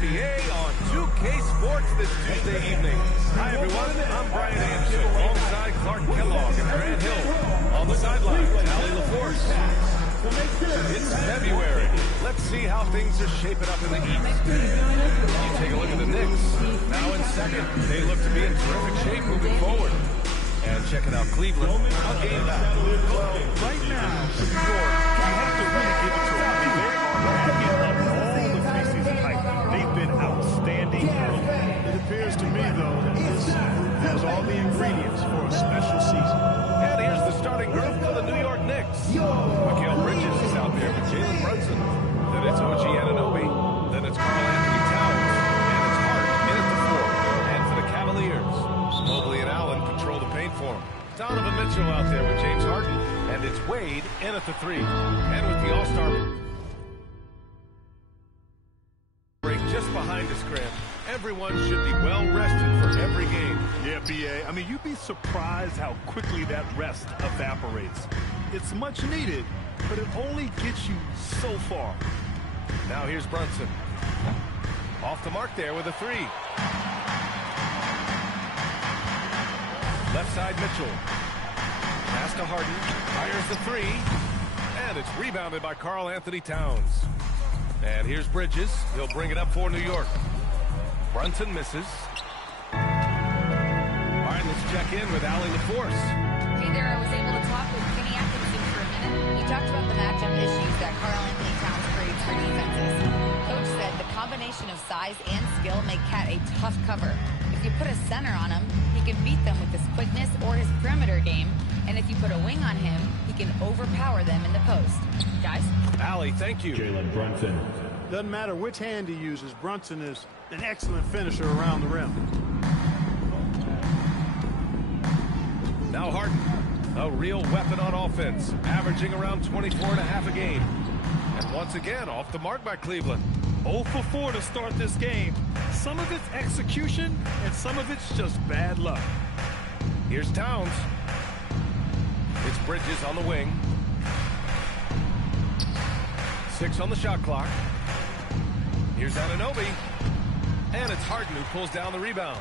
NBA on 2K Sports this Tuesday evening. Hi, everyone. I'm Brian Anderson, alongside Clark Kellogg and Grant Hill. On the sideline, Allie LaForce. It's February. Let's see how things are shaping up in the East. You take a look at the Knicks. Now in second. They look to be in terrific shape moving forward. And checking out Cleveland. A game back. Well, right now, for New York, you have to really give it to them. I mean, they are racking up all the preseason hype. They've been outstanding early. It appears to me, though, that this group has all the ingredients for a special season. And here's the starting group for the New York Knicks. Mikal Bridges is out there with Jalen Brunson. Then it's OG Anunoby. Then it's Karl Anthony Towns. And it's Hart in at the 4. And for the Cavaliers, Mobley and Allen control the paint for him. Donovan Mitchell out there with James Harden. And it's Wade in at the 3. And with the All-Star break just behind us, Grant, everyone should be well rested for every game. Yeah, B.A. I mean, you'd be surprised how quickly that rest evaporates. It's much needed, but it only gets you so far. Now here's Brunson. Off the mark there with a 3. Left side Mitchell. Pass to Harden. Fires the 3. And it's rebounded by Karl Anthony Towns. And here's Bridges. He'll bring it up for New York. Brunson misses. All right, let's check in with Allie LaForce. Hey there, I was able to talk with Kenny Atkinson for a minute. He talked about the matchup issues that Karl Anthony Towns creates for defenses. Coach said the combination of size and skill make Cat a tough cover. If you put a center on him, he can beat them with his quickness or his perimeter game. And if you put a wing on him, he can overpower them in the post. Guys? Allie, thank you. Jalen Brunson. Doesn't matter which hand he uses, Brunson is an excellent finisher around the rim. Now Harden, a real weapon on offense, averaging around 24.5 a game. And once again, off the mark by Cleveland. 0 for 4 to start this game. Some of it's execution, and some of it's just bad luck. Here's Towns. It's Bridges on the wing. 6 on the shot clock. Here's Anunoby. And it's Harden who pulls down the rebound.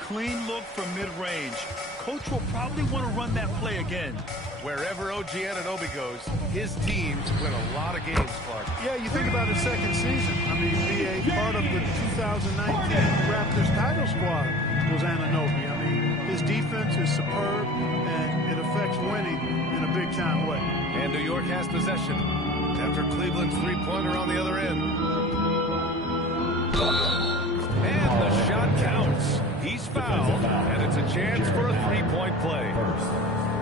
Clean look from mid-range. Coach will probably want to run that play again. Wherever OG Anunoby goes, his teams win a lot of games, Clark. Yeah, you think about his second season. I mean, BA, part of the 2019 Raptors title squad was Anunoby. I mean, his defense is superb, and it affects winning in a big-time way. And New York has possession after Cleveland's three-pointer on the other end. And the shot counts. He's fouled, and it's a chance for a three-point play.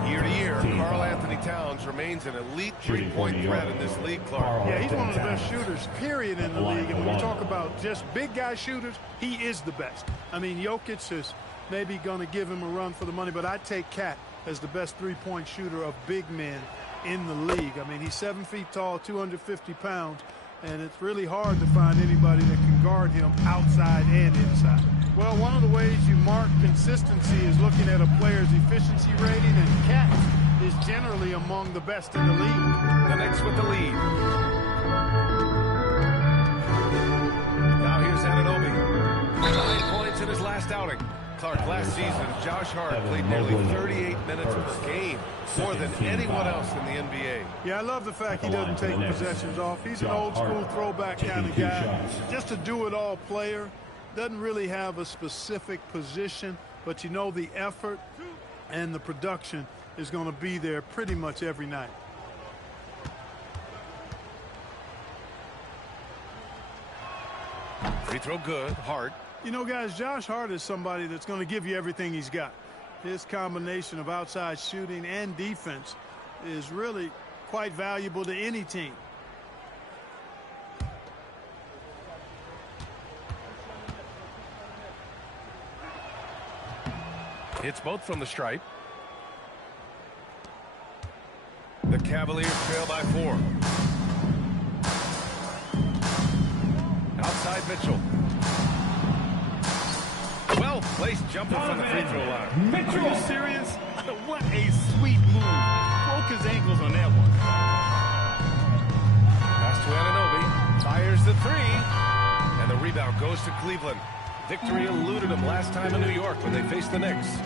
Year to year, Karl Anthony Towns remains an elite three-point threat in this league, Clark. Yeah, he's one of the best shooters, period, in the league. And when you talk about just big guy shooters, he is the best. I mean, Jokic is maybe going to give him a run for the money, but I'd take Cat as the best three-point shooter of big men in the league. I mean, he's 7 feet tall, 250 pounds, and it's really hard to find anybody that can guard him outside and inside. Well, one of the ways you mark consistency is looking at a player's efficiency rating, and Cat is generally among the best in the league. The Knicks with the lead. Now here's Anunoby. 9 points in his last outing. Clark, last season, Josh Hart played nearly 38 minutes per game, more than anyone else in the NBA. Yeah, I love the fact he doesn't take possessions off. He's an old-school throwback kind of guy. Just a do-it-all player. Doesn't really have a specific position, but you know the effort and the production is going to be there pretty much every night. Free throw good. Hart. You know, guys, Josh Hart is somebody that's going to give you everything he's got. His combination of outside shooting and defense is really quite valuable to any team. Hits both from the stripe. The Cavaliers trail by 4. Outside Mitchell. Well-placed jumper from the free throw line. Mitchell, are you serious? What a sweet move. Broke his ankles on that one. Pass to Anunoby. Fires the 3. And the rebound goes to Cleveland. Victory eluded them last time in New York when they faced the Knicks.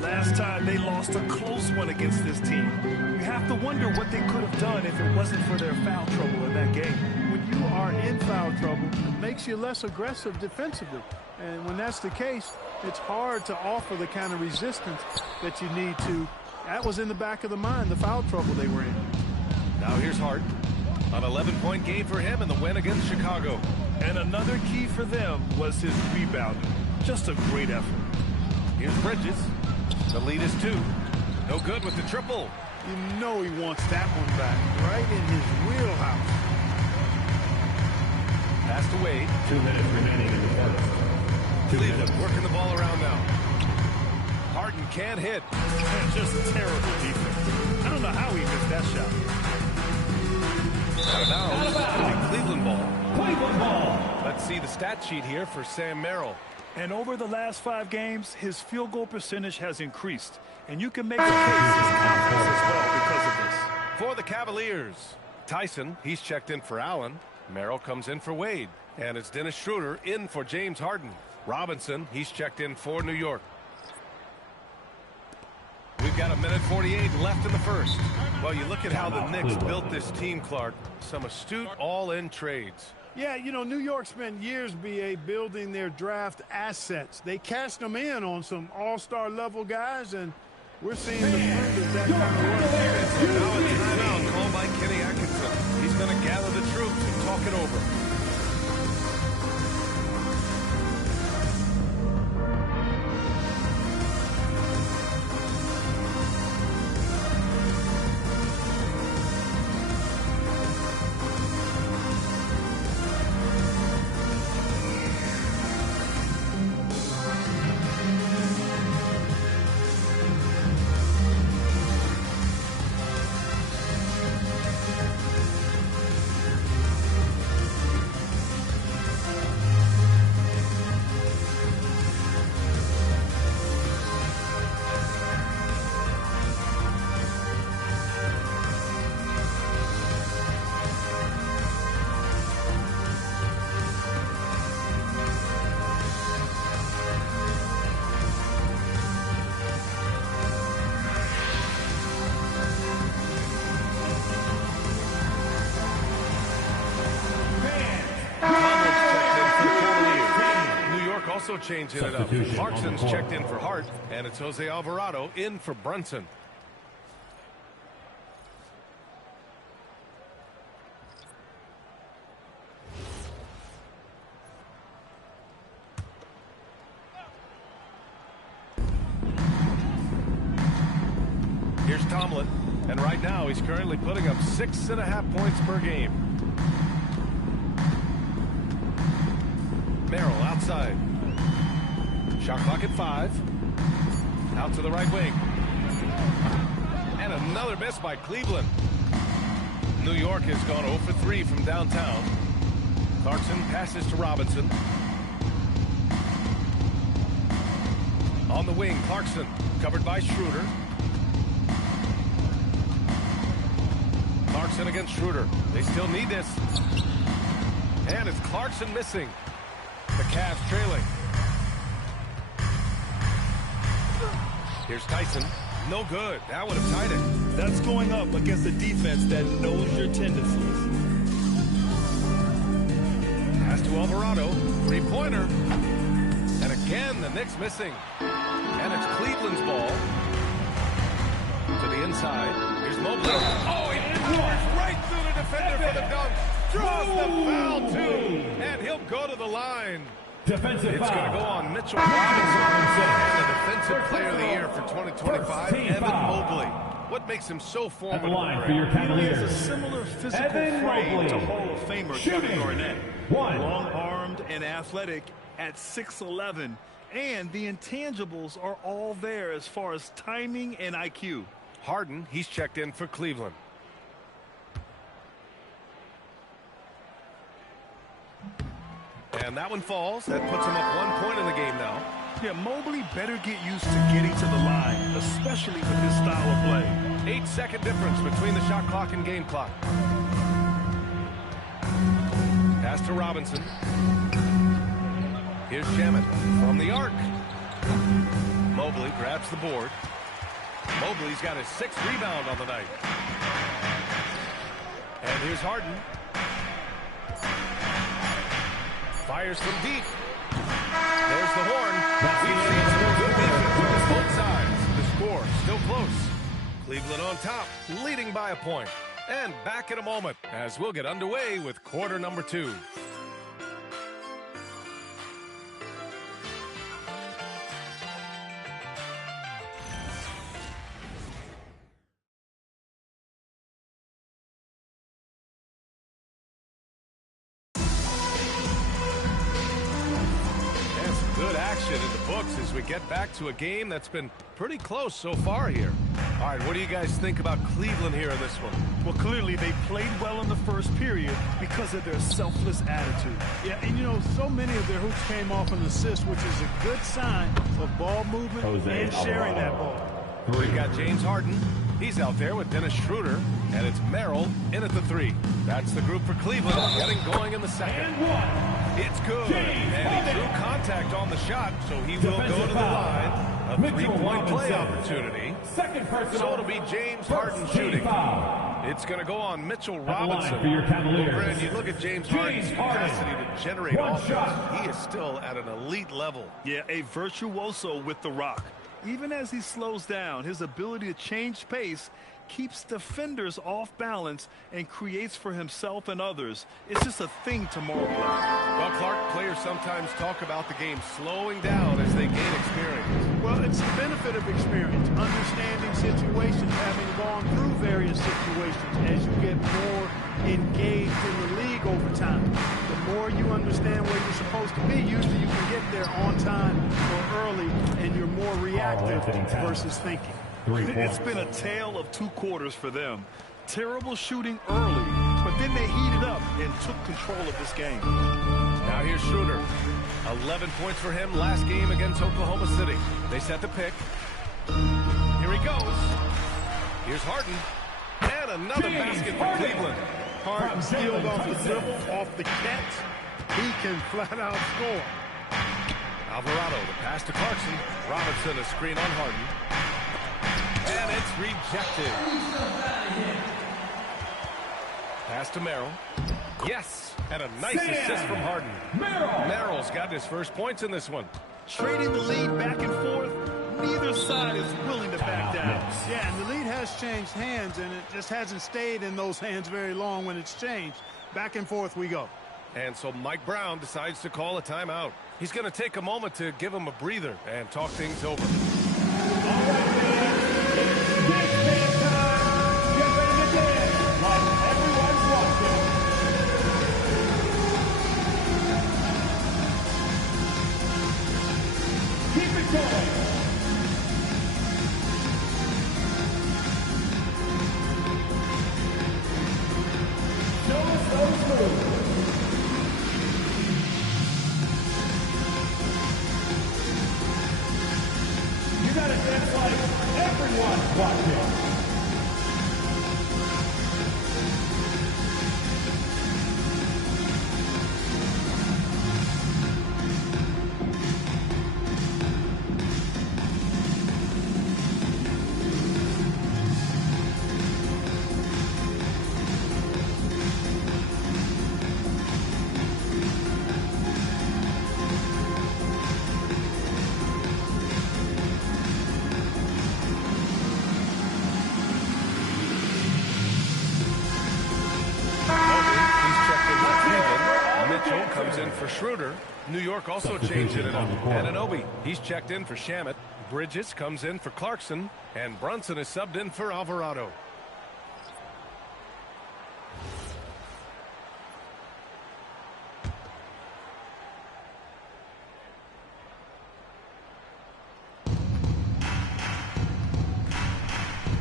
Last time they lost a close one against this team. You have to wonder what they could have done if it wasn't for their foul trouble in that game. When you are in foul trouble, it makes you less aggressive defensively. And when that's the case, it's hard to offer the kind of resistance that you need to. That was in the back of the mind, the foul trouble they were in. Now here's Hart. An 11-point game for him in the win against Chicago. And another key for them was his rebounding. Just a great effort. Here's Bridges. The lead is 2. No good with the triple. You know he wants that one back, right in his wheelhouse. Pass to Wade. 2 minutes remaining in the first. Cleveland working the ball around now. Harden can't hit. Just terrible defense. I don't know how he missed that shot. Out of bounds. Cleveland ball. Cleveland ball. Let's see the stat sheet here for Sam Merrill. And over the last 5 games, his field goal percentage has increased. And you can make the case his confidence as well because of this. For the Cavaliers, Tyson, he's checked in for Allen. Merrill comes in for Wade. And it's Dennis Schroeder in for James Harden. Robinson, he's checked in for New York. We've got 1:48 left in the first. Well, you look at how the Knicks built this team, Clark. Some astute all-in trades. Yeah, you know, New York spent years, B.A., building their draft assets. They cashed them in on some all-star level guys, and we're seeing the fruit of that kind of work. So now a timeout called by Kenny Atkinson. He's going to gather the troops and talk it over. Also changing it up. Clarkson's checked in for Hart, and it's Jose Alvarado in for Brunson. Here's Tomlin, and right now he's currently putting up 6.5 points per game. Merrill outside. Shot clock at 5. Out to the right wing. And another miss by Cleveland. New York has gone 0 for 3 from downtown. Clarkson passes to Robinson. On the wing, Clarkson covered by Schroeder. Clarkson against Schroeder. They still need this. And it's Clarkson missing. The Cavs trailing. Here's Tyson. No good. That would have tied it. That's going up against a defense that knows your tendencies. Pass to Alvarado. 3-pointer. And again, the Knicks missing. And it's Cleveland's ball. To the inside. Here's Mobley. Oh, he powers right through the defender for the dunk. Draws the foul, too. And he'll go to the line. Defensive It's going to go on Mitchell Robinson, and the Defensive Player of the Year for 2025, Evan Mobley. What makes him so formidable? At the line for your Cavaliers. He has a similar physical Evan frame Mobley. to Hall of Famer Kevin Garnett. Long-armed and athletic at 6'11", and the intangibles are all there as far as timing and IQ. Harden, he's checked in for Cleveland. And that one falls. That puts him up 1 point in the game now. Yeah, Mobley better get used to getting to the line, especially with his style of play. 8-second difference between the shot clock and game clock. Pass to Robinson. Here's Shamet from the arc. Mobley grabs the board. Mobley's got his 6th rebound on the night. And here's Harden. Fires from deep. There's the horn. We've seen some good defense on both sides. The score still close. Cleveland on top, leading by a point. And back in a moment as we'll get underway with quarter number 2. In the books as we get back to a game that's been pretty close so far here. All right, what do you guys think about Cleveland here in this one? Well, clearly they played well in the first period because of their selfless attitude. Yeah, and you know, so many of their hoops came off an assist, which is a good sign of ball movement and sharing that ball. We've got James Harden. He's out there with Dennis Schroeder, and it's Merrill in at the 3. That's the group for Cleveland getting going in the second. It's good, and he drew contact on the shot, so he will go to the line. A 3-point play opportunity. So it'll be James Harden shooting. It's going to go on Mitchell Robinson. And you look at James Harden's capacity to generate offense. He is still at an elite level. Yeah, a virtuoso with the rock. Even as he slows down, his ability to change pace keeps defenders off balance and creates for himself and others. It's just a thing to marvel at. Well, Clark, players sometimes talk about the game slowing down as they gain experience. Well, it's the benefit of experience, understanding situations, having gone through various situations as you get more engaged in the league over time. The more you understand where you're supposed to be, usually you can get there on time or early, and you're more reactive versus thinking. It's been a tale of 2 quarters for them. Terrible shooting early, but then they heated up and took control of this game. Now here's Schroeder. 11 points for him last game against Oklahoma City. They set the pick. Here he goes. Here's Harden. And another basket for Cleveland. Harden skilled off the dribble, off the catch. He can flat out score. Alvarado, the pass to Clarkson. Robinson, a screen on Harden. And it's rejected. Pass to Merrill. Yes, and a nice assist from Harden. Merrill's got his first points in this one. Trading the lead back and forth, neither side is willing to back down. Yeah, and the lead has changed hands, and it just hasn't stayed in those hands very long when it's changed. Back and forth we go. And so Mike Brown decides to call a timeout. He's going to take a moment to give him a breather and talk things over. All right, man. It's dance time. Get ready to dance like everyone's watching. Keep it going. Show us those moves. You gotta dance like everyone's watching. Comes in for Schroeder. New York also changed it up. Anunoby, he's checked in for Shamet. Bridges comes in for Clarkson. And Brunson is subbed in for Alvarado.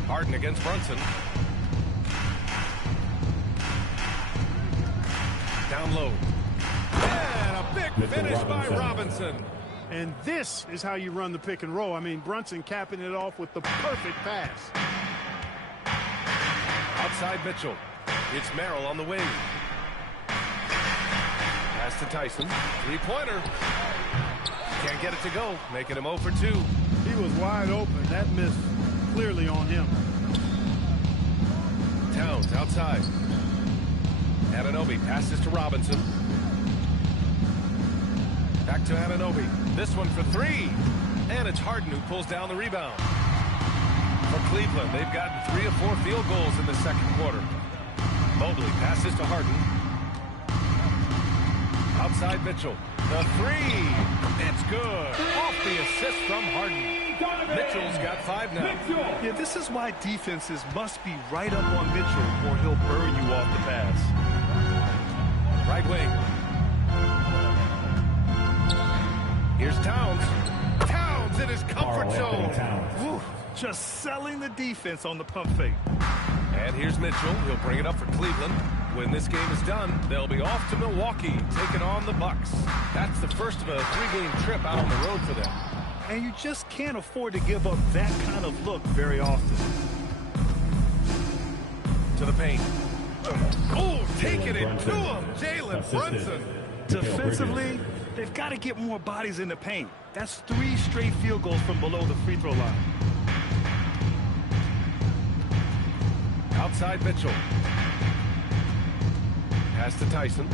Harden against Brunson. Down low. And a big finish by Robinson. And this is how you run the pick and roll. I mean, Brunson capping it off with the perfect pass. Outside Mitchell. It's Merrill on the wing. Pass Pass to Tyson. Three-pointer. Can't get it to go, making him 0 for 2. He was wide open. That miss clearly on him. Towns outside. Anunoby passes to Robinson. Back to Anunoby. This one for 3. And it's Harden who pulls down the rebound. For Cleveland, they've gotten 3 of 4 field goals in the second quarter. Mobley passes to Harden. Outside Mitchell. The 3. It's good. Off the assist from Harden. Mitchell's got 5 now. Yeah, this is why defenses must be right up on Mitchell or he'll burn you off the pass. Right wing. Here's Towns. Towns in his comfort zone. Whew, just selling the defense on the pump fake. And here's Mitchell. He'll bring it up for Cleveland. When this game is done, they'll be off to Milwaukee, taking on the Bucks. That's the first of a 3-game trip out on the road for them. And you just can't afford to give up that kind of look very often. To the paint. Oh, taking it to him. Jalen Brunson. Defensively, they've got to get more bodies in the paint. That's 3 straight field goals from below the free throw line. Outside Mitchell. Pass to Tyson.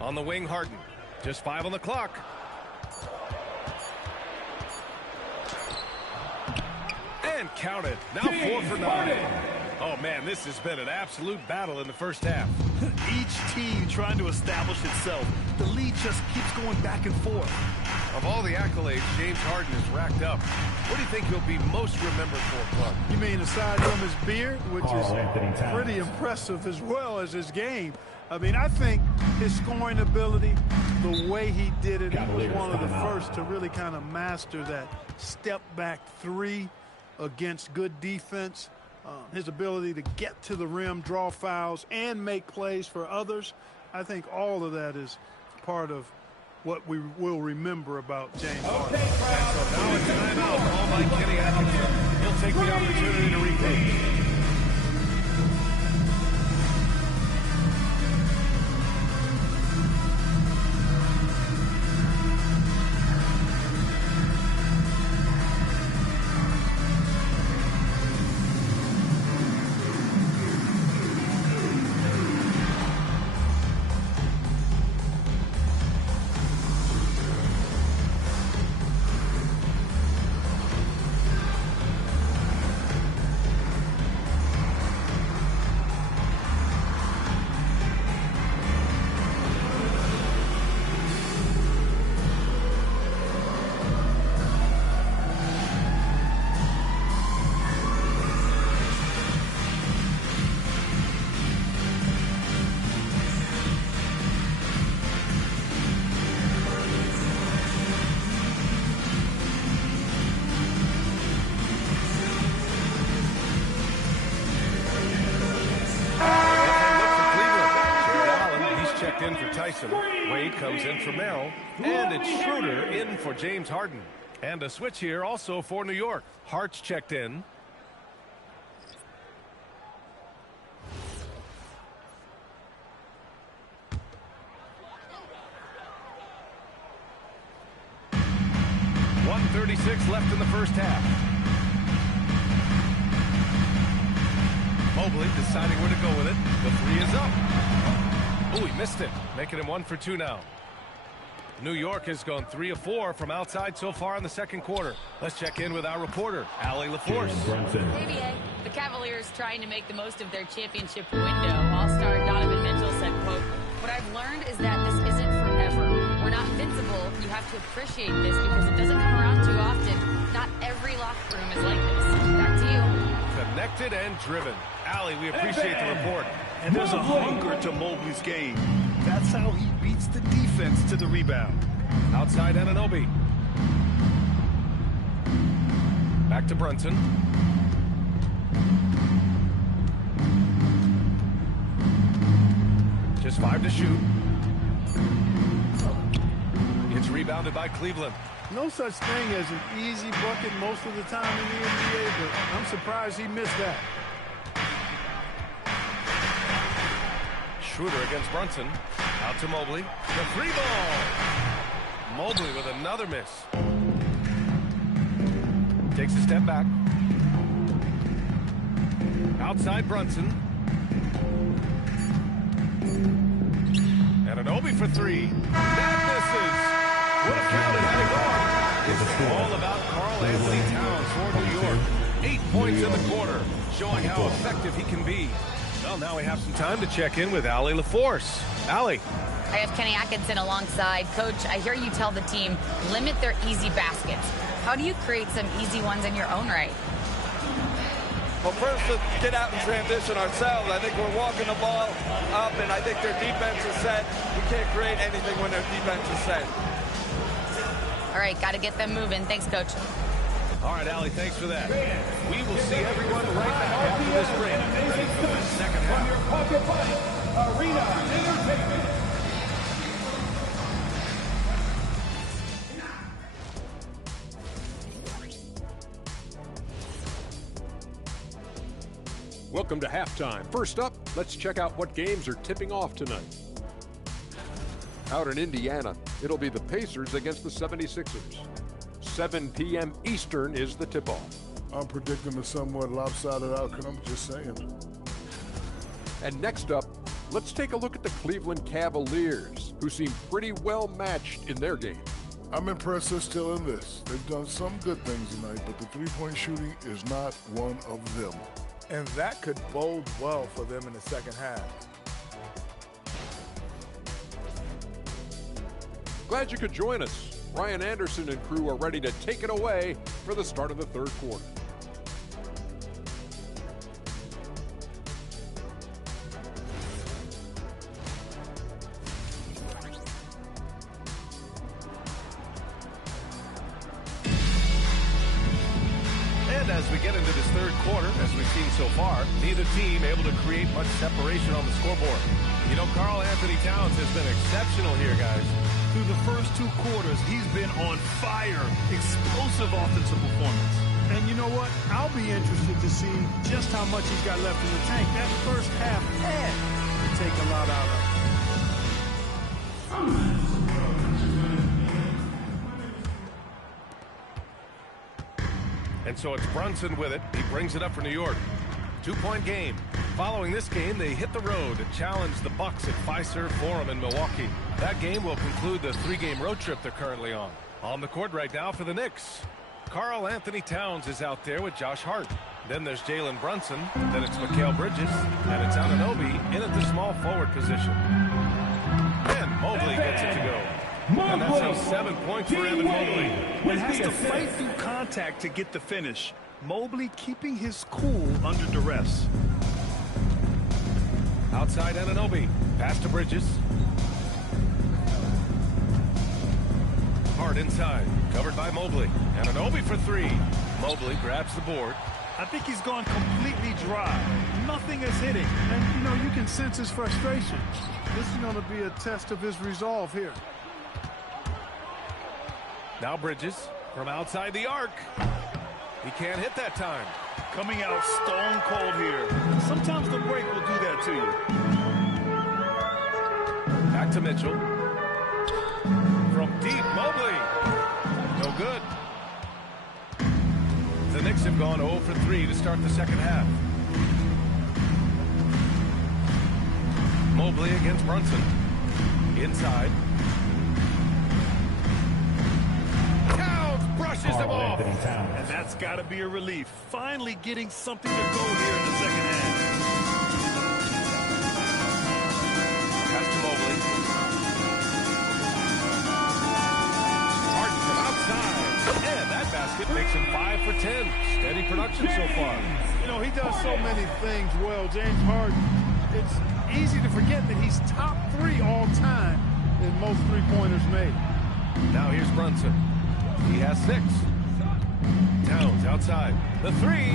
On the wing, Harden. Just 5 on the clock. And count it. Now 4 for 9. Oh, man, this has been an absolute battle in the first half. Each team trying to establish itself. The lead just keeps going back and forth. Of all the accolades James Harden has racked up, what do you think he'll be most remembered for, Clark? You mean aside from his beard, which is pretty impressive, as well as his game. I mean, I think his scoring ability, the way he did it, he was one of the first to really kind of master that step-back 3 against good defense. His ability to get to the rim, draw fouls, and make plays for others. I think all of that is part of what we will remember about James Harden. So now a timeout called by Kenny Atkinson. He'll take the opportunity to regroup. In for Tyson. Wade comes in for Merrill. And it's Schroeder in for James Harden. And a switch here also for New York. Hart's checked in. .136 left in the first half. Mobley deciding where to go with it. The 3 is up. Oh, he missed it, making him 1 for 2 now. New York has gone 3 of 4 from outside so far in the second quarter. Let's check in with our reporter, Allie LaForce. Hey, BA. The Cavaliers trying to make the most of their championship window. All-star Donovan Mitchell said, quote, "What I've learned is that this isn't forever. We're not invincible. You have to appreciate this because it doesn't come around too often. Not every locker room is like this." Back to you. Connected and driven. Allie, we appreciate the report. And there's a hunger to Mobley's game. That's how he beats the defense to the rebound. Outside Anunoby. Back to Brunson. Just 5 to shoot. It's rebounded by Cleveland. No such thing as an easy bucket most of the time in the NBA, but I'm surprised he missed that. Schroeder against Brunson. Out to Mobley. The three ball. Mobley with another miss. Takes a step back. Outside Brunson. And Anunoby for three. That misses. Would have counted had it gone. It's all about Karl Anthony Towns for New York. 8 points in the quarter, showing how effective he can be. Well, now we have some time to check in with Allie LaForce. Allie. I have Kenny Atkinson alongside. Coach, I hear you tell the team, limit their easy baskets. How do you create some easy ones in your own right? Well, first, to get out and transition ourselves. I think we're walking the ball up, and I think their defense is set. We can't create anything when their defense is set. All right, got to get them moving. Thanks, Coach. All right, Allie, thanks for that. We will see everyone right back after this break. Ready for the second half. Your pocket fight, Arena Entertainment. Welcome to halftime. First up, let's check out what games are tipping off tonight. Out in Indiana, it'll be the Pacers against the 76ers. 7 p.m. Eastern is the tip-off. I'm predicting a somewhat lopsided outcome, just saying. And next up, let's take a look at the Cleveland Cavaliers, who seem pretty well matched in their game. I'm impressed they're still in this. They've done some good things tonight, but the three-point shooting is not one of them. And that could bode well for them in the second half. Glad you could join us. Ryan Anderson and crew are ready to take it away for the start of the third quarter. And as we get into this third quarter, as we've seen so far, neither team able to create much separation on the scoreboard. You know, Karl Anthony Towns has been exceptional here, guys. Through the first two quarters, he's been on fire. Explosive offensive performance. And you know what? I'll be interested to see just how much he's got left in the tank. That first half had to take a lot out of it. And so it's Brunson with it. He brings it up for New York. 2-point game. Following this game, they hit the road to challenge the Bucks at Fiserv Forum in Milwaukee. That game will conclude the 3-game road trip they're currently on. On the court right now for the Knicks, Karl Anthony Towns is out there with Josh Hart. Then there's Jalen Brunson. Then it's Mikal Bridges. And it's Anunoby in at the small forward position. And Mobley gets it to go. And that's now 7 points for Evan Mobley. He has to fight through contact to get the finish. Mobley keeping his cool under duress. Outside Anunoby. Pass to Bridges. Hart inside. Covered by Mobley. Anunoby for three. Mobley grabs the board. I think he's gone completely dry. Nothing is hitting. And, you know, you can sense his frustration. This is going to be a test of his resolve here. Now Bridges from outside the arc. He can't hit that time. Coming out stone cold here. Sometimes the break will do that to you. Back to Mitchell. From deep, Mobley. No good. The Knicks have gone 0 for 3 to start the second half. Mobley against Brunson. Inside. Towns brushes him off. And that's got to be a relief. Finally getting something to go here in the second half. Pass to Mobley. Harden from outside. And that basket makes him 5 for 10. Steady production so far. You know, he does so many things well, James Harden. It's easy to forget that he's top 3 all time in most three-pointers made. Now here's Brunson. He has 6. Towns outside. The 3.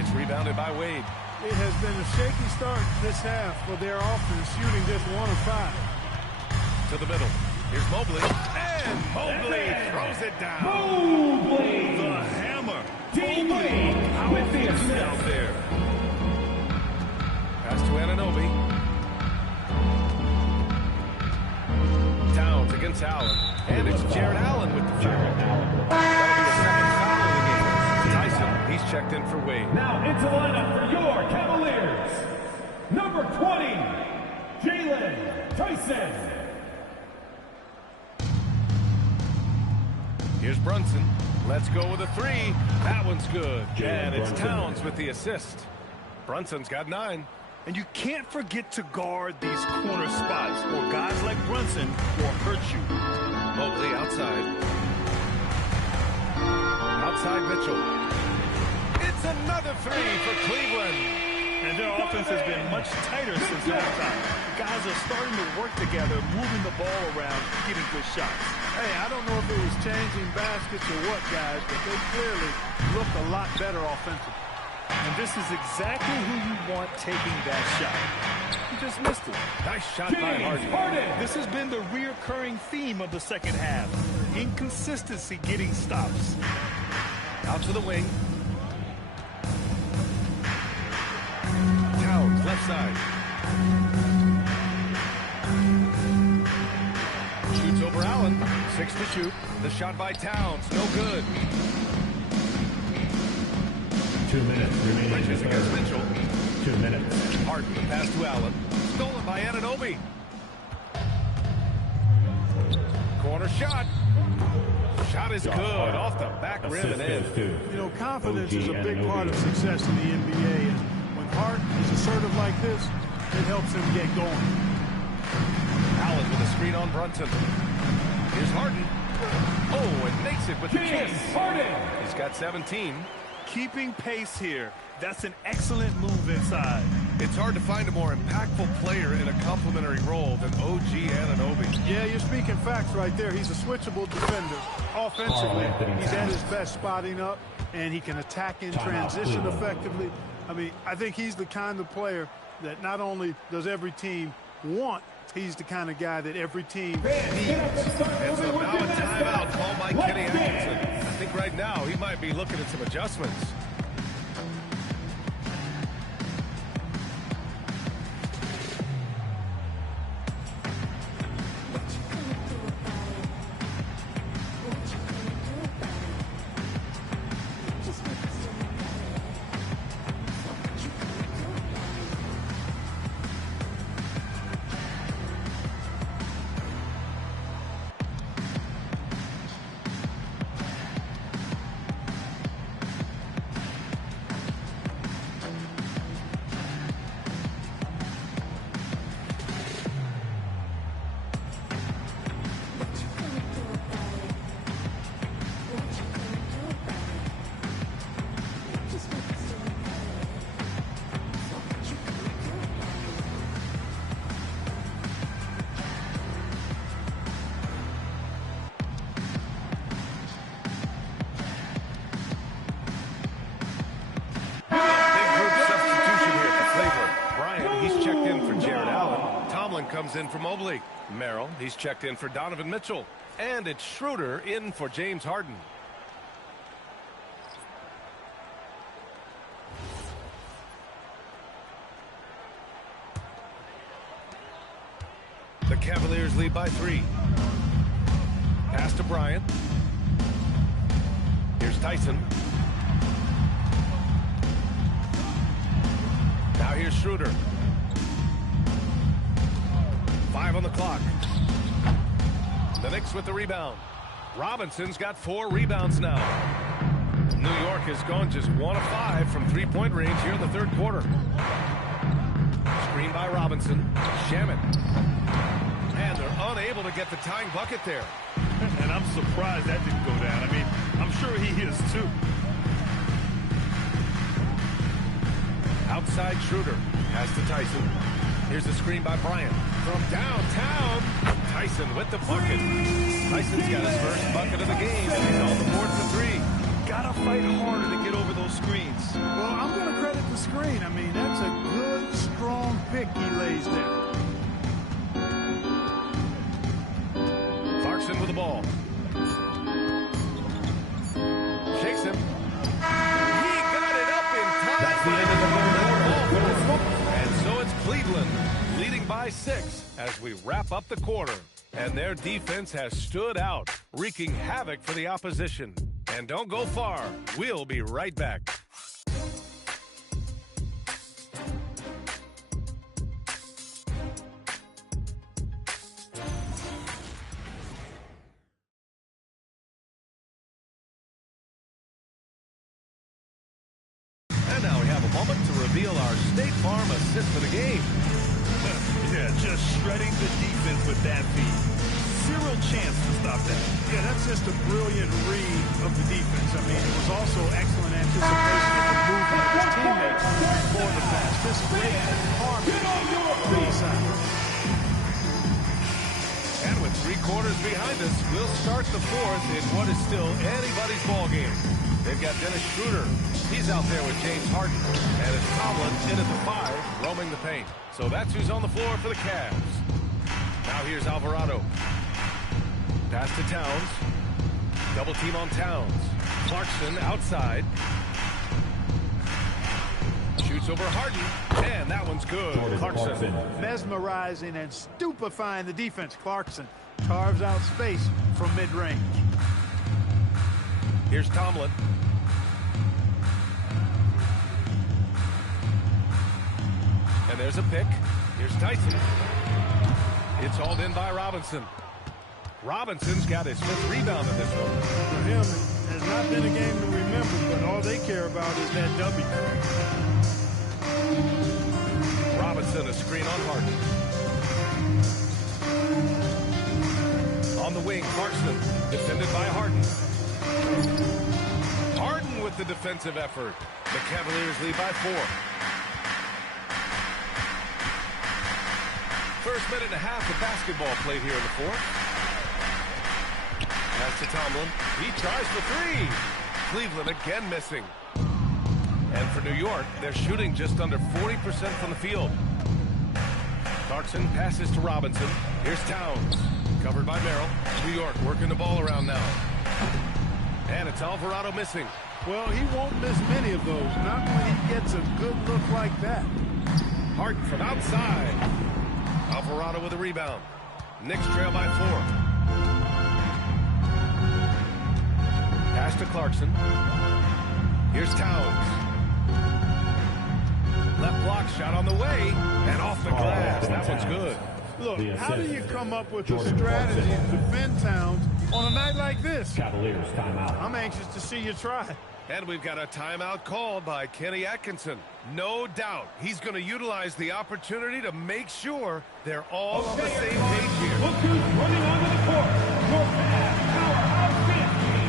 It's rebounded by Wade. It has been a shaky start this half for their offense, shooting just 1 of 5. To the middle. Here's Mobley. And Mobley throws it down. Mobley. The hammer. Mobley. How it feels out there. Pass to Anunoby. Allen. And it's Jared Allen with the foul. That'll be the second foul of the game. Tyson, he's checked in for Wade. Now into lineup for your Cavaliers, number 20, Jalen Tyson. Here's Brunson. Let's go with a three. That one's good. And it's Brunson. Towns with the assist. Brunson's got 9. And you can't forget to guard these corner spots, or guys like Brunson will hurt you. Mobley outside. Outside Mitchell. It's another three for Cleveland. And their offense has been much tighter since halftime. The guys are starting to work together, moving the ball around, getting good shots. Hey, I don't know if it was changing baskets or what, guys, but they clearly look a lot better offensively. And this is exactly who you want taking that shot. He just missed it. Nice shot by Harden. This has been the reoccurring theme of the second half. Inconsistency getting stops. Out to the wing. Towns left side. Shoots over Allen. 6 to shoot. The shot by Towns. No good. 2 minutes remaining. Bridges against Mitchell. 2 minutes. Harden, the pass to Allen. Stolen by Anunoby. Corner shot. Shot is good. Off the back rim and in. You know, confidence is a big part of success in the NBA. And when Harden is assertive like this, it helps him get going. Allen with a screen on Brunson. Here's Harden. Oh, and makes it with the kiss. He's got 17. Keeping pace here. That's an excellent move inside. It's hard to find a more impactful player in a complementary role than OG Anunoby. Yeah, you're speaking facts right there. He's a switchable defender. Offensively, he's at his best spotting up, and he can attack in transition effectively. I mean, I think he's the kind of player that not only does every team want, he's the kind of guy that every team needs. And so now a timeout called by Kenny Atkinson. I think right now he might be looking at some adjustments. Comes in for Mobley. Merrill, he's checked in for Donovan Mitchell. And it's Schroeder in for James Harden. The Cavaliers lead by 3. Pass to Bryant. Here's Tyson. Now here's Schroeder. 5 on the clock. The Knicks with the rebound. Robinson's got 4 rebounds now. New York has gone just 1 of 5 from three-point range here in the third quarter. Screen by Robinson. Shaman. And they're unable to get the tying bucket there. And I'm surprised that didn't go down. I mean, I'm sure he is too. Outside Schroeder. Pass to Tyson. Here's the screen by Bryant. From downtown, Tyson with the bucket. Tyson's got his first bucket of the game, and he's on the board for 3. Gotta fight harder to get over those screens. Well, I'm going to credit the screen. I mean, that's a good, strong pick he lays there. Clarkson with the ball. Shakes him. He got it up in time. That's the end of the third quarter. And so it's Cleveland leading by 6 as we wrap up the quarter. And their defense has stood out, wreaking havoc for the opposition. And don't go far. We'll be right back. And now we have a moment to reveal our State Farm assist for the game. Yeah, just shredding the defense with that feed. Zero chance to stop that. Yeah, that's just a brilliant read of the defense. I mean, it was also excellent anticipation of the movement of his teammates before the pass. Just great harmony. Pretty exciting. And with 3 quarters behind us, we'll start the 4th in what is still anybody's ball game. They've got Dennis Schroeder. He's out there with James Harden. And it's Tomlin in at the 5, roaming the paint. So that's who's on the floor for the Cavs. Now here's Alvarado. Pass to Towns. Double team on Towns. Clarkson outside. Shoots over Harden. And that one's good. Clarkson. Mesmerizing and stupefying the defense. Clarkson carves out space from mid-range. Here's Tomlin. And there's a pick. Here's Tyson. It's hauled in by Robinson. Robinson's got his 5th rebound in this one. For him, it has not been a game to remember, but all they care about is that W. Robinson, a screen on Harden. On the wing, Clarkson, defended by Harden. Harden with the defensive effort. The Cavaliers lead by 4. First minute and a half of basketball played here in the 4th. Pass to Tomlin. He tries for 3. Cleveland again missing. And for New York, they're shooting just under 40% from the field. Clarkson passes to Robinson. Here's Towns. Covered by Merrill. New York working the ball around now. And it's Alvarado missing. Well, he won't miss many of those. Not when he gets a good look like that. Harden from outside. Alvarado with a rebound. Knicks trail by 4. Pass to Clarkson. Here's Towns. Left block shot on the way. And off the glass. That one's good. Look, how do you come up with a strategy to defend Towns on a night like this? Cavaliers timeout. I'm anxious to see you try. And we've got a timeout called by Kenny Atkinson. No doubt he's going to utilize the opportunity to make sure they're all on the same page here. Look who's running onto the court. Your Cavs powerhouse dance team.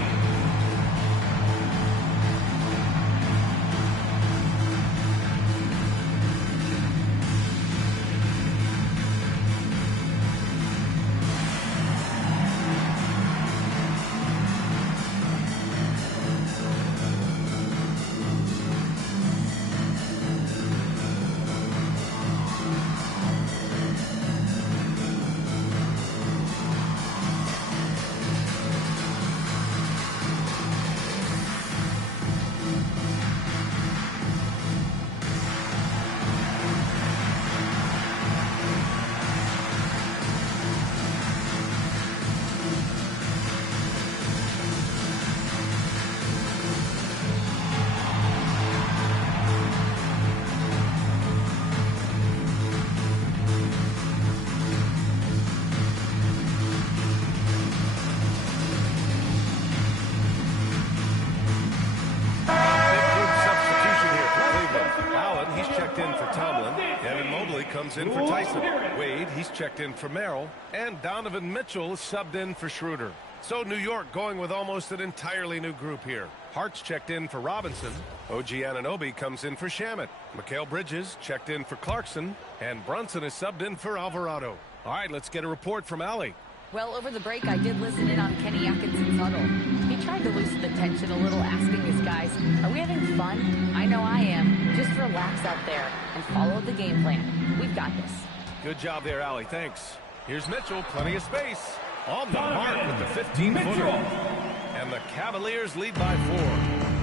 Comes in for Tyson. Wade, he's checked in for Merrill. And Donovan Mitchell is subbed in for Schroeder. So New York going with almost an entirely new group here. Hart's checked in for Robinson. OG Anunoby comes in for Shamet. Mikal Bridges checked in for Clarkson. And Brunson is subbed in for Alvarado. All right, let's get a report from Allie. Well, over the break, I did listen in on Kenny Atkinson's huddle. He tried to loosen the tension a little, asking his guys, are we having fun? I know I am. Just relax out there and follow the game plan. We've got this. Good job there, Allie. Thanks. Here's Mitchell. Plenty of space. On the mark with the 15-footer. And the Cavaliers lead by 4.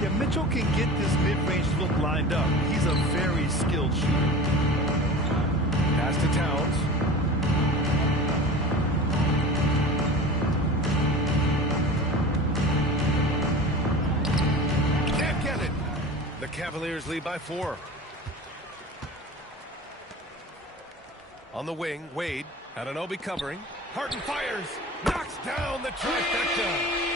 Yeah, Mitchell can get this mid-range look lined up. He's a very skilled shooter. Pass to Towns. Cavaliers lead by 4. On the wing, Wade. Anunoby covering. Harden fires. Knocks down the trifecta.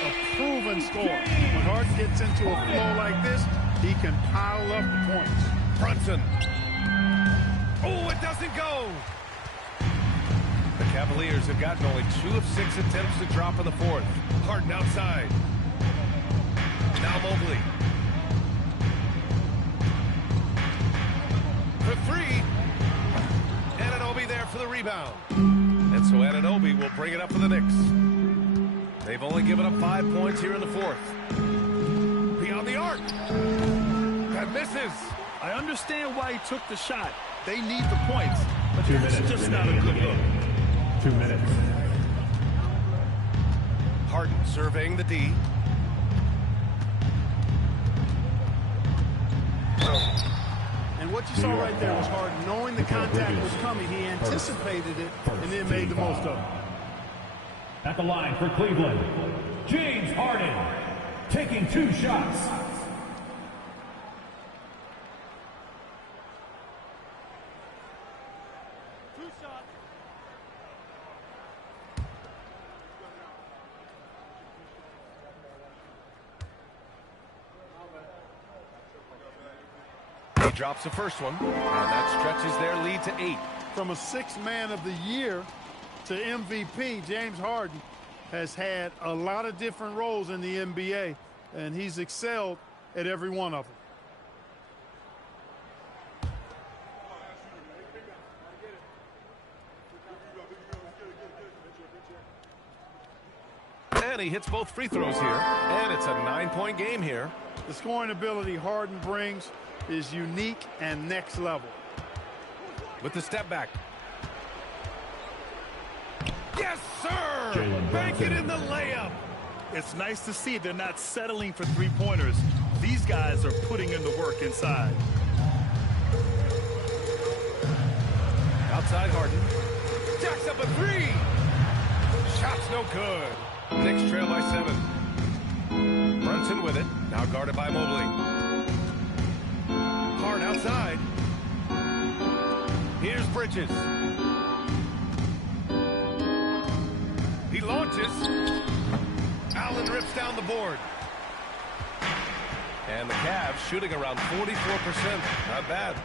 A proven score. When Harden gets into a flow like this, he can pile up the points. Brunson. Oh, it doesn't go. The Cavaliers have gotten only 2 of 6 attempts to drop in the 4th. Harden outside. Now Mobley. For 3. Anunoby there for the rebound. And so Anunoby will bring it up for the Knicks. They've only given up 5 points here in the 4th. Beyond the arc. That misses. I understand why he took the shot. They need the points, but that's just not a good look. 2 minutes. Harden surveying the D. And what you saw right there was Harden knowing the contact was coming. He anticipated it and then made the most of it. At the line for Cleveland, James Harden taking 2 shots. He drops the first one, and that stretches their lead to 8. From a 6th man of the year to MVP, James Harden has had a lot of different roles in the NBA, and he's excelled at every one of them. And he hits both free throws here, and it's a 9-point game here. The scoring ability Harden brings is unique and next level. With the step back. Yes, sir! Bank it in the layup. It's nice to see they're not settling for 3-pointers. These guys are putting in the work inside. Outside Harden. Jacks up a 3. Shot's no good. Knicks trail by 7. Brunson with it. Now guarded by Mobley. Hard outside. Here's Bridges. He launches. Allen rips down the board. And the Cavs shooting around 44%. Not bad.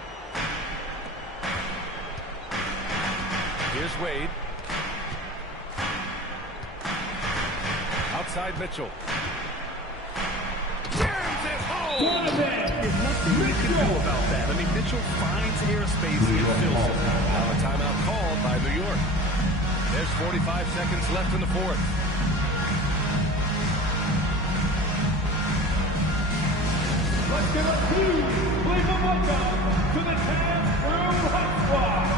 Here's Wade. Outside Mitchell. Jams it home! There's nothing you can do about that. I mean, Mitchell finds airspace and fills it. Now a timeout called by New York. There's 45 seconds left in the 4th. Let's give a huge Cleveland welcome to the Cavs Room Hot Squad.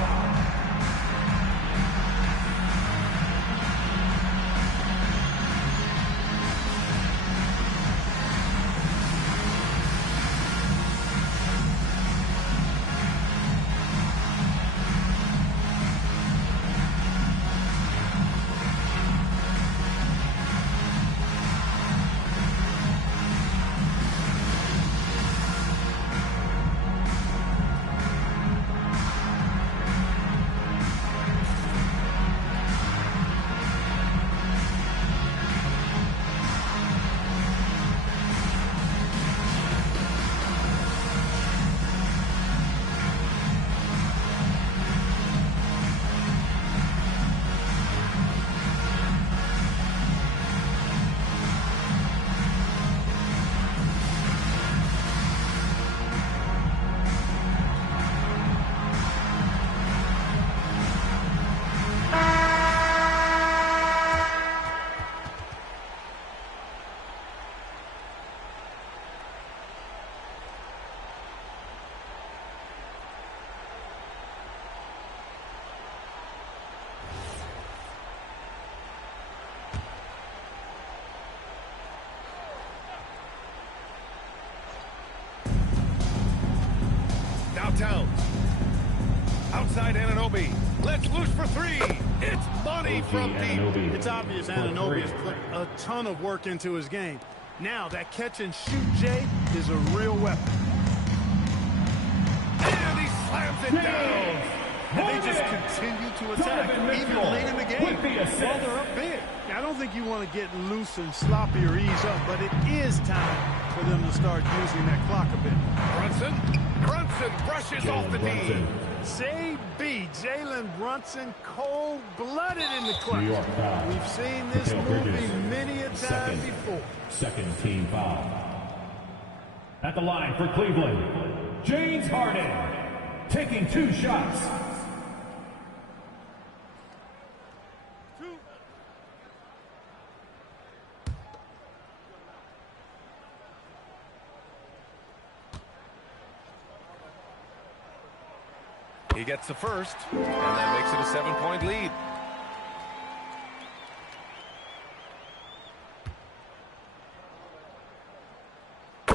Towns. Outside Anunoby. Let's loose for 3. It's money from deep. It's obvious Anunoby has put a ton of work into his game. Now that catch and shoot, Jay, is a real weapon. it down. And they just continue to attack, even late in the game. Well, they're up big. I don't think you want to get loose and sloppy or ease up, but it is time for them to start using that clock a bit. Brunson brushes off the D. JB, Jalen Brunson, cold-blooded in the clutch. We've seen this movie many a time before. Second team foul. At the line for Cleveland, James Harden, taking 2 shots. He gets the first, and that makes it a 7-point lead.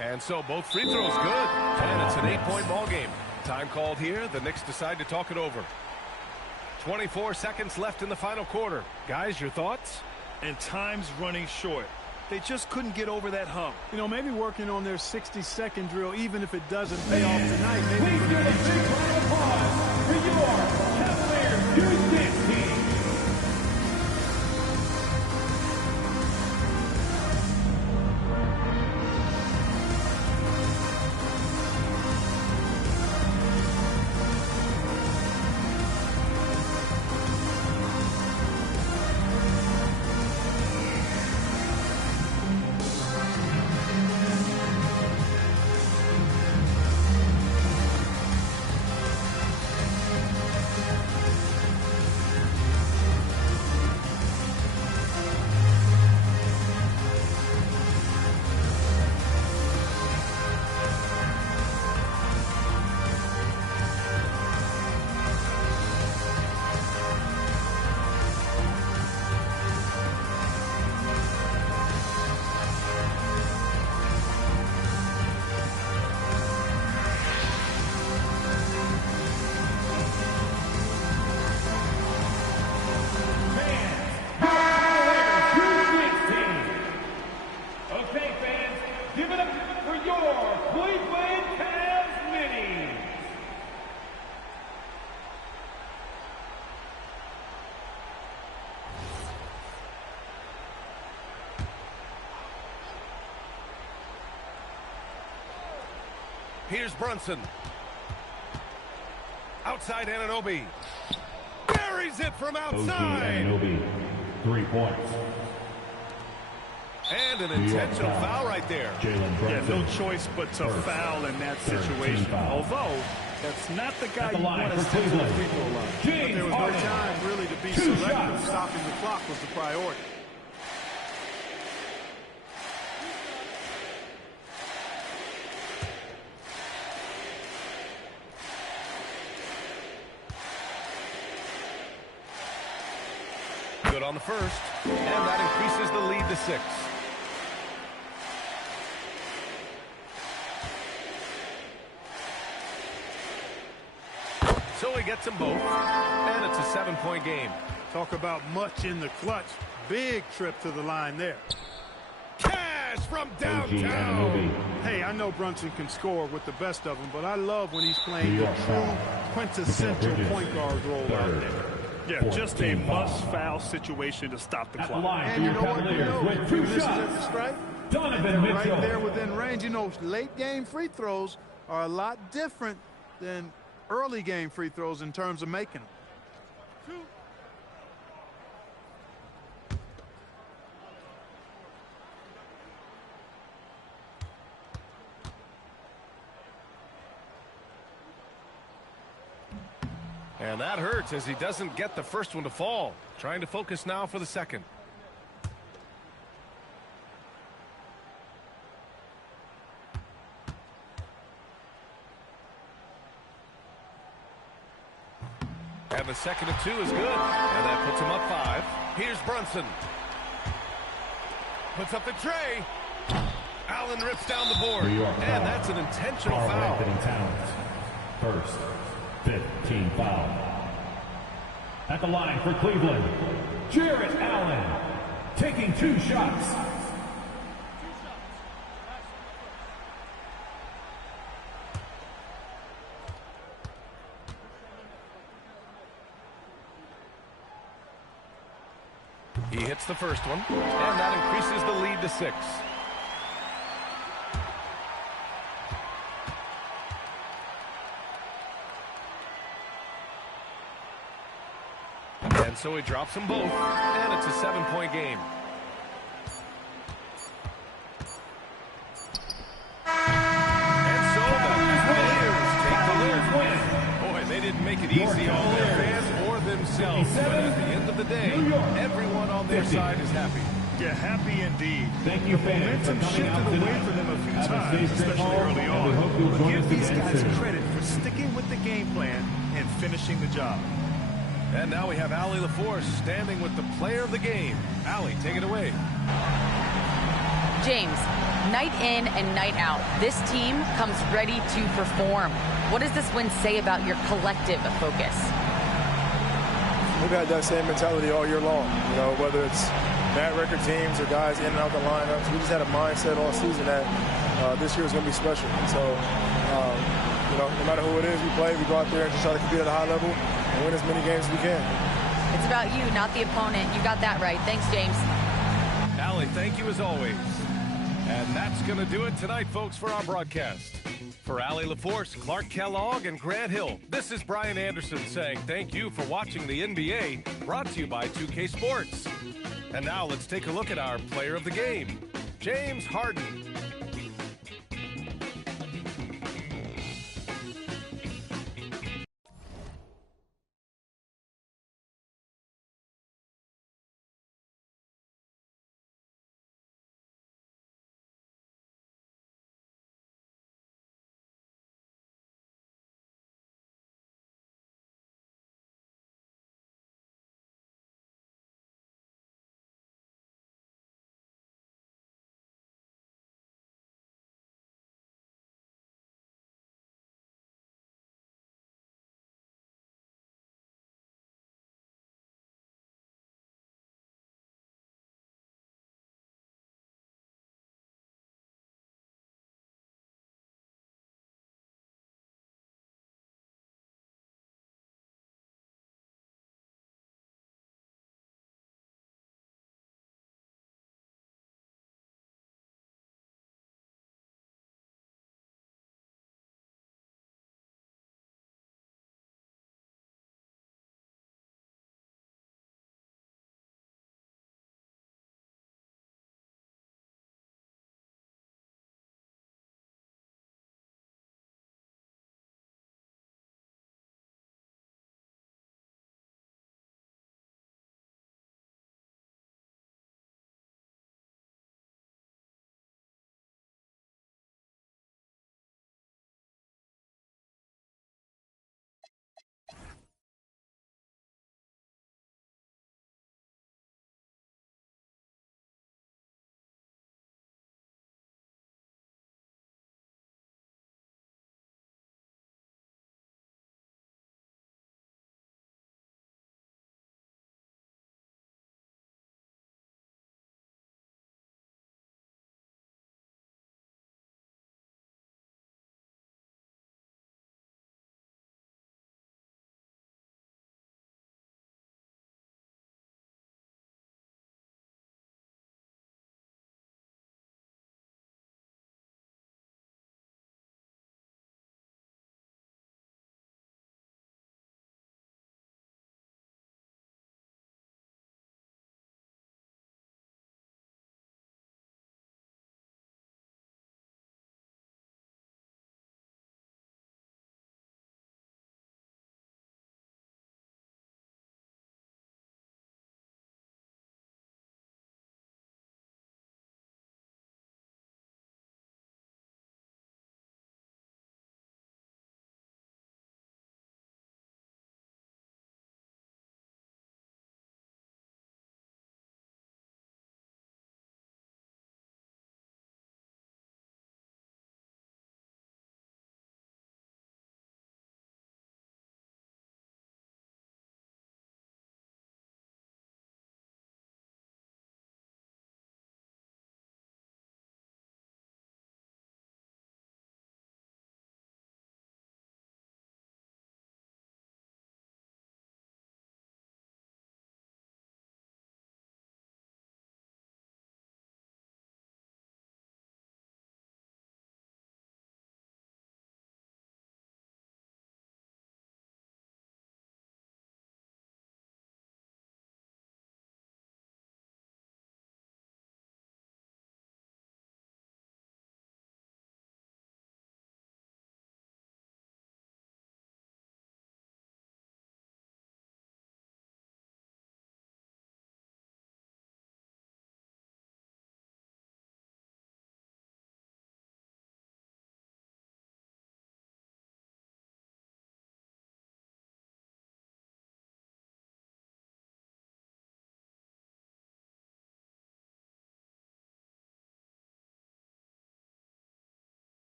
And so both free throws good, and it's an 8-point ball game. Time called here. The Knicks decide to talk it over. 24 seconds left in the final quarter. Guys, your thoughts? And time's running short. They just couldn't get over that hump. You know, maybe working on their 60-second drill, even if it doesn't pay off tonight. Maybe Please give a big round of applause for your Cavaliers York Knicks team. Here's Brunson. Outside Anunoby. Buries it from outside. Anunoby, 3 points. And an intentional foul right there. Yeah, no choice but to foul in that situation. Although, that's not the guy you want to send to the free throw line. But there was no time really to be selective. Stopping the clock was the priority. Good on the first, and that increases the lead to 6. So he gets them both, and it's a 7-point game. Talk about much in the clutch. Big trip to the line there. Cash from downtown. Hey, I know Brunson can score with the best of them, but I love when he's playing the true quintessential point guard role out there. Yeah, just a must-foul situation to stop the clock. And you know what? You know, if he misses at the strike, Donovan right Mitchell. there within range. You know, late game free throws are a lot different than early game free throws in terms of making them. And that hurts as he doesn't get the first one to fall. Trying to focus now for the second. And the second of 2 is good. And that puts him up 5. Here's Brunson. Puts up the tray. Allen rips down the board. And that's an intentional foul. First, 5th team foul. At the line for Cleveland, Jarrett Allen, taking 2 shots. He hits the first one, and that increases the lead to 6. And so he drops them both, and it's a 7-point game. And so the Cavaliers take the lead. Boy, they didn't make it easy on their fans or themselves. But at the end of the day, everyone on their side is happy. Yeah, happy indeed. Thank you, fans, for Momentum coming shifted out away tonight. from them a few Have a times, safe trip especially home, early and we hope on. you'll But join give us these again guys soon. credit for sticking with the game plan and finishing the job. And now we have Allie LaForce standing with the player of the game. Allie, take it away. James, night in and night out, this team comes ready to perform. What does this win say about your collective focus? We've had that same mentality all year long. You know, whether it's bad record teams or guys in and out the lineups, we just had a mindset all season that this year is going to be special. And so, you know, no matter who it is we play, we go out there and just try to compete at a high level and win as many games as we can. It's about you, not the opponent. You got that right. Thanks, James. Allie, thank you as always. And that's going to do it tonight, folks, for our broadcast. For Allie LaForce, Clark Kellogg, and Grant Hill, this is Brian Anderson saying thank you for watching the NBA, brought to you by 2K Sports. And now let's take a look at our player of the game, James Harden.